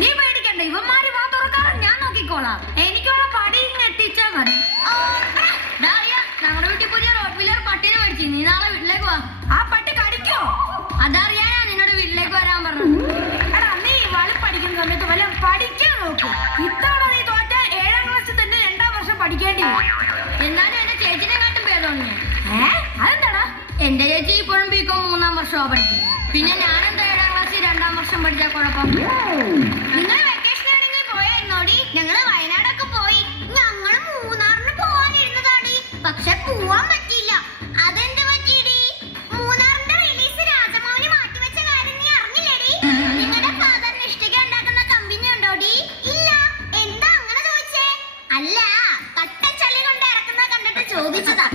നീ പേടിക്കണ്ട, ഇവന്മാര് വാ തുറക്കാറ് ഞാൻ നോക്കിക്കോളാം. എനിക്കുള്ള പടി എത്തിച്ചാ മതി. ഞങ്ങളുടെ വീട്ടിൽ പുതിയ റോഡ് വീലർ പട്ടീനെ മേടിച്ചു. നീ നാളെ വീട്ടിലേക്ക് വാ. ആ പട്ടി കടിക്കോ? അതറിയാനാ നിന്നോട് വീട്ടിലേക്ക് വരാൻ പറഞ്ഞു. എടാ, നീ വളി പഠിക്കുന്ന സമയത്ത് വല്ല പഠിക്കാൻ നോക്കൂ. ഇത്തവണ നീ തോറ്റ 7ാം ക്ലാസ്സിൽ തന്നെ 2ാം വർഷം പഠിക്കേണ്ടി വരും. എന്നാലും എന്റെ ചേച്ചിനെ കാട്ടും ഭേദമാണ്. അതെന്താടാ? എന്റെ ചേച്ചി ഇപ്പോഴും ബികോം 3ാം വർഷമാണ് പഠിക്കുന്നത്. പിന്നെ ഞാനെന്താ 7ാം ക്ലാസ്സിൽ 2ാം വർഷം പഠിച്ചാൽ കുഴപ്പം? നിങ്ങൾ വെക്കേഷൻ ആണെങ്കിൽ പോയായിരുന്നോടി? ഞങ്ങള് വയനാടൊക്കെ പോയി. ഞങ്ങള് മൂന്നാറിന് പോവാനിരുന്നതാടി, പക്ഷെ പോവാൻ പറ്റിയില്ല. അതെന്ത് പറ്റിയടി? മൂന്നാറിന്റെ റിലീസ് രാജമൗലി മാറ്റിവെച്ച കാര്യം നീ അറിഞ്ഞില്ലേടി? നിങ്ങളുടെ ഫാദറിന് ഇഷ്ടിക ഉണ്ടാക്കുന്ന കമ്പനി ഉണ്ടോടി? ഇല്ല. എന്താ അങ്ങനെ ചോദിച്ചേ? അല്ല, കട്ടച്ചളി കൊണ്ട് ഇറക്കുന്ന കണ്ടിട്ട് ചോദിച്ചതാ.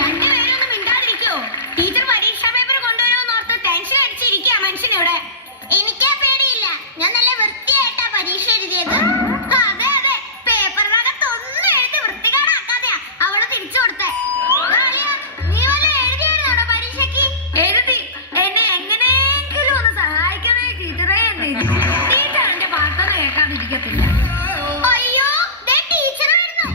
രണ്ടുപേരും ഒന്ന് മിണ്ടാതിരിക്കോ? ടീച്ചർ പരീക്ഷാ പേപ്പർ കൊണ്ടുവരുമെന്ന് ഓർത്ത് ടെൻഷൻ അടിച്ചിരിക്കുക മനുഷ്യനിവിടെ. എനിക്കാ പേടിയില്ല, ഞാൻ നല്ല വൃത്തിയായിട്ടാ പരീക്ഷ എഴുതിയത്. അതെ അതെ, പേപ്പറിനകത്ത് ഒന്നും എഴുതി വൃത്തികേടാക്കാതെയാ അവള് തിരിച്ചു കൊടുത്തേ. നീ വല്ല എഴുതിയായിരുന്നോടാ പരീക്ഷയ്ക്ക്? എഴുതി. എന്നെ എങ്ങനെയെങ്കിലും ഒന്ന് സഹായിക്കണേ ടീച്ചറേ. ടീച്ചർ എന്റെ പ്രാർത്ഥന കേൾക്കാതിരിക്കത്തില്ല. അയ്യോ, ടീച്ചർ വരുന്നു.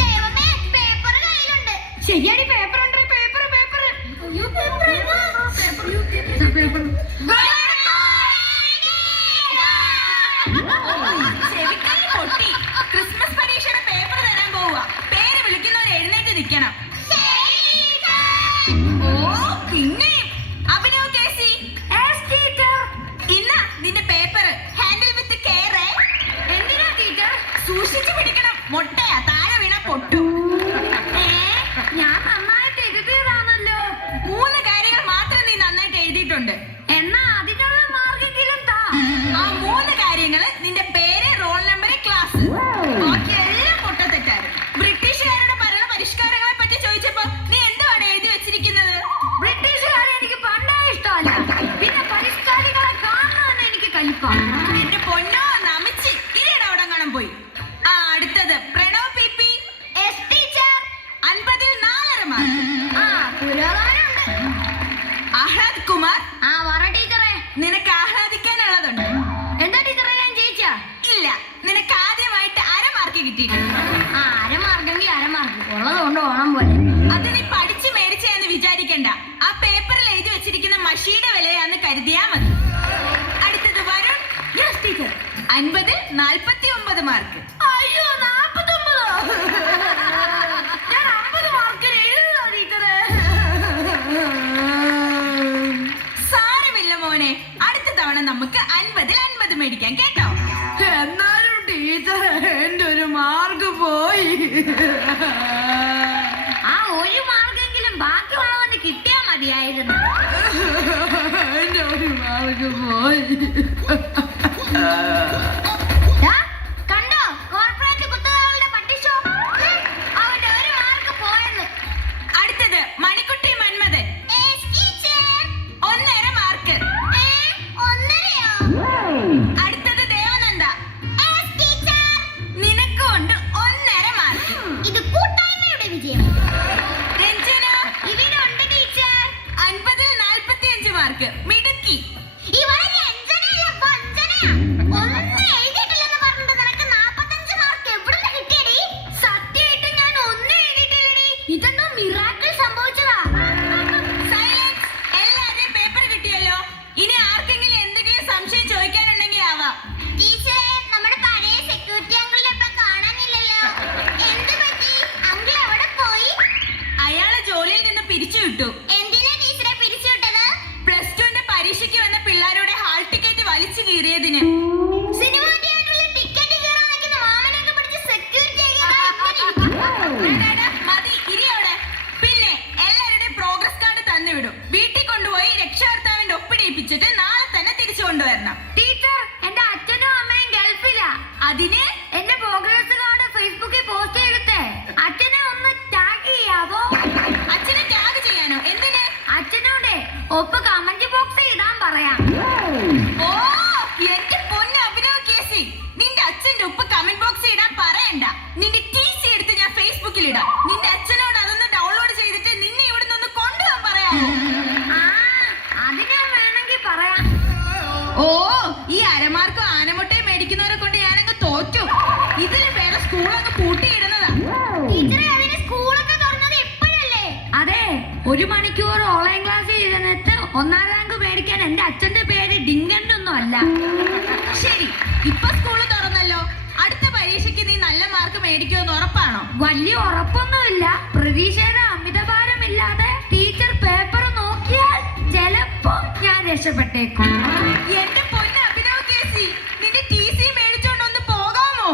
ദൈവമേ, പേപ്പർ കയ്യിലുണ്ട്. ശരിയാടി, പേപ്പർ ഉണ്ട്. Paper paper. അയ്യോ, പേപ്പർ ക്രിസ്മസ് പരീക്ഷയുടെ പേപ്പർ തരാൻ പോവുക. പേര് വിളിക്കുന്നവർ എഴുന്നേറ്റ് നിൽക്കണം. ഓ, പിന്നെ അഭിനവ് കേസി, ഇന്ന നിന്റെ പേപ്പർ ഹാൻഡിൽ വിത്ത് കെയർ. എന്തിനാ ടീച്ചർ? സൂക്ഷിച്ചു പിടിക്കണം, മൊട്ടയാ, താഴെ വീണ പൊട്ടു. ഞാൻ നന്നായിട്ട് എഴുതിയതാണല്ലോ. 3 കാര്യങ്ങൾ മാത്രം നീ നന്നായിട്ട് എഴുതിയിട്ടുണ്ട്. എന്നാ അതിനുള്ള മാർക്കെങ്കിലും താ. ആ 3 കാര്യങ്ങള് നിന്റെ പേര്, റോൾ നമ്പർ, ക്ലാസ്. ബാക്കി എല്ലാം പൊട്ടത്തെറ്റായിരുന്നു. ബ്രിട്ടീഷുകാരുടെ ഭരണ പരിഷ്കാരങ്ങളെ പറ്റി ചോദിച്ചപ്പോ നീ എന്താണ് എഴുതി വെച്ചിരിക്കുന്നത്? ബ്രിട്ടീഷുകാരെ എനിക്ക് പണ്ടേ ഇഷ്ടമല്ല. പിന്നെ പരിഷ്കാരികളെ കാണാൻ എനിക്ക് കലിപ്പാണ്. എന്റെ പൊന്നോ, നമിച്ച് ഇരയുടെ അവിടെ കാണാൻ പോയി. ആ, അടുത്തത് പ്രണവ് പി. ടീച്ചർ 50ൽ 4.5 മാർക്ക്. ആ, പുരോഗമനമുണ്ട്. ആഹ്ലാദ് കുമാർ, പറ ടീച്ചറെ. നിനക്ക് ആഹ്ലാദിക്കാനുള്ളതുണ്ട്. എന്താ ടീച്ചറെ, ഞാൻ ജയിച്ചാ? ഇല്ല, നിനക്ക് ആദ്യമായിട്ട് 1/2 മാർക്ക് കിട്ടിയിട്ടുണ്ട്. അരമാർക്കെങ്കിൽ അരമാർക്ക് ഉള്ളതുകൊണ്ട് ഓണം പോലെ. അത് നീ പഠിച്ച് മേടിച്ചെന്ന് വിചാരിക്കണ്ട. ആ പേപ്പറിൽ എഴുതി വെച്ചിരിക്കുന്ന മഷിയുടെ വിലയാന്ന് കരുതിയാ മതി. അടുത്തത് വരുൺ. Teacher 50ൽ 49 mark. അയ്യോ, 49. ഞാൻ 50 മാർക്കിന് എഴുതുന്നോ ടീച്ചറെ? സാരമില്ല മോനെ, അടുത്ത തവണ നമുക്ക് 50ൽ 50 മേടിക്കാം കേട്ടോ. എന്നാലും ടീച്ചർ, എന്റെ ഒരു മാർക്ക് പോയി. ആ ഒരു മാർക്കെങ്കിലും ബാക്കിയുള്ളവന് കിട്ടിയാ മതിയായിരുന്നു. എന്റെ ഒരു മാർക്ക് പോയി. കണ്ടോ, കോർപ്പറേറ്റ് കുത്തുകാരുടെ പട്ടിഷോ? അവന്റെ ഒരു മാർക്ക് പോയെന്ന്. അടുത്തത് മണിക്കുട്ടി മന്മഥൻ. 1.5 മാർക്ക്. അടുത്തത് ദേവനന്ദ. നിനക്കുണ്ട് 1.5 മാർക്ക്. ഇത് കൂട്ടായ്മയുടെ വിജയം. രഞ്ജന, ഇവനുണ്ട് ടീച്ചർ. 50ൽ 45 മാർക്ക്. മിടുക്കി. ഇവളെ രഞ്ജനയല്ല, വഞ്ചനയാ. ഒന്നും എഴുതിയിട്ടില്ലെന്ന് പറഞ്ഞിട്ട് നിനക്ക് 45 മാർക്ക് എവിടുന്ന് കിട്ടിയടി? സത്യമായിട്ട് ഞാൻ ഒന്നും എഴുതിയിട്ടില്ലടി. ഇതെന്തോ മിറാക്കിൾ സംഭവിച്ചതാ. സൈലൻസ്. എല്ലാവരുടെയും പേപ്പർ കിട്ടിയല്ലോ. ഇനി ആർക്കെങ്കിലും എന്തെങ്കിലും സംശയം ചോദിക്കാനുണ്ടെങ്കിൽ ആവാം. ടീച്ചറെ, നമ്മുടെ പഴയ സെക്യൂരിറ്റി അങ്കിളിനെ ഇപ്പൊ കാണാനില്ലല്ലോ. എന്ത് പറ്റി? അങ്കിൾ എവിടെ പോയി? അയാളെ ജോലിയിൽ നിന്ന് പിരിച്ചു വിട്ടു. എന്തിനാ ടീച്ചറെ പിരിച്ചുവിട്ടത്? +2ന്റെ പരീക്ഷയ്ക്ക് വന്ന പിള്ളേരുടെ ഹാൾ ടിക്കറ്റ് വലിച്ചു കീറിയതിന്. സിനിമാ തിയേറ്ററിൽ ടിക്കറ്റ് കീറാൻ നിൽക്കുന്ന മാമനൊക്കെ പിടിച്ച് സെക്യൂരിറ്റി മതി, ഇരിയോടെ. പിന്നെ എല്ലാവരുടെയും പ്രോഗ്രസ് കാർഡ് തന്നുവിടും. വീട്ടിൽ കൊണ്ടുപോയി രക്ഷകർത്താവിന്റെ ഒപ്പിടിയിപ്പിച്ചിട്ട് നാളെ തന്നെ തിരിച്ചു കൊണ്ടുവരണം. ടീച്ചർ, എന്റെ അച്ഛനും അമ്മയും ഗൾഫിലാ. അതിന് എന്റെ പ്രോഗ്രസ് കാർഡ് ഫേസ്ബുക്കിൽ പോസ്റ്റ് ചെയ്തിട്ടേ അച്ഛനെ ഒന്ന് ടാഗ് ചെയ്യാവോ? അച്ഛനെ ടാഗ് ചെയ്യാനോ? എന്തിന്? അച്ഛനോടെ ഒപ്പ് കമന്റ് ബോക്സിൽ ഇടാൻ പറയാം. ഓ, എന്റെ പൊന്ന് അഭിനവ് കേസി, നിന്റെ അച്ഛന്റെ ഉപ്പ് കമന്റ് ബോക്സിൽ ഇടാൻ പറയണ്ട. നിന്റെ TC എടുത്ത് ഞാൻ ഓ, ഈ അരമാർക്കും ആനമുട്ടയും മേടിക്കുന്നവരെ കൊണ്ട് ഞാനങ്ങ് തോറ്റു. ഇതിന് വേറെ സ്കൂൾ അങ്ങ് പൂട്ടിയിടുന്നതാ. ടീച്ചറെ, അതിന് സ്കൂളൊക്കെ തുറന്നത് ഇപ്പോഴല്ലേ? അതെ, 1 മണിക്കൂർ ഓൺലൈൻ ക്ലാസ് ചെയ്തിട്ട് 1ാം റാങ്ക് മേടിക്കാൻ എന്റെ അച്ഛന്റെ പേര് ഡിങ്കന്നൊന്നും അല്ല. ശരി, ഇപ്പൊ സ്കൂള് തുറന്നല്ലോ. അടുത്ത പരീക്ഷയ്ക്ക് നീ നല്ല മാർക്ക് മേടിക്കുമെന്ന് ഉറപ്പാണോ? വലിയ ഉറപ്പൊന്നുമില്ല. പ്രതീക്ഷയുടെ അമിതഭാരമില്ലാതെ ടീച്ചർ പേപ്പർ നോക്കിയാൽ ചിലപ്പോ ഞാൻ രക്ഷപ്പെട്ടേക്കും. എന്റെ പൊന്ന് അഭിനവ് കേസി, നിന്റെ TC മേടിച്ചോണ്ട് ഒന്ന് പോകാമോ?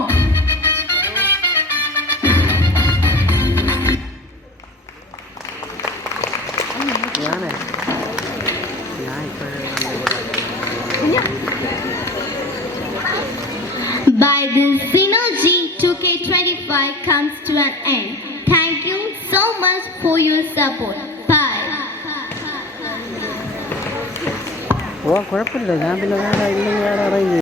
By this synergy, 2K25 comes to an end. Thank you so much for your support. Bye. കുഴപ്പമില്ല, ഞാൻ പിന്നെ വേറെ ഇല്ലെങ്കിൽ വേറെ അറേഞ്ച്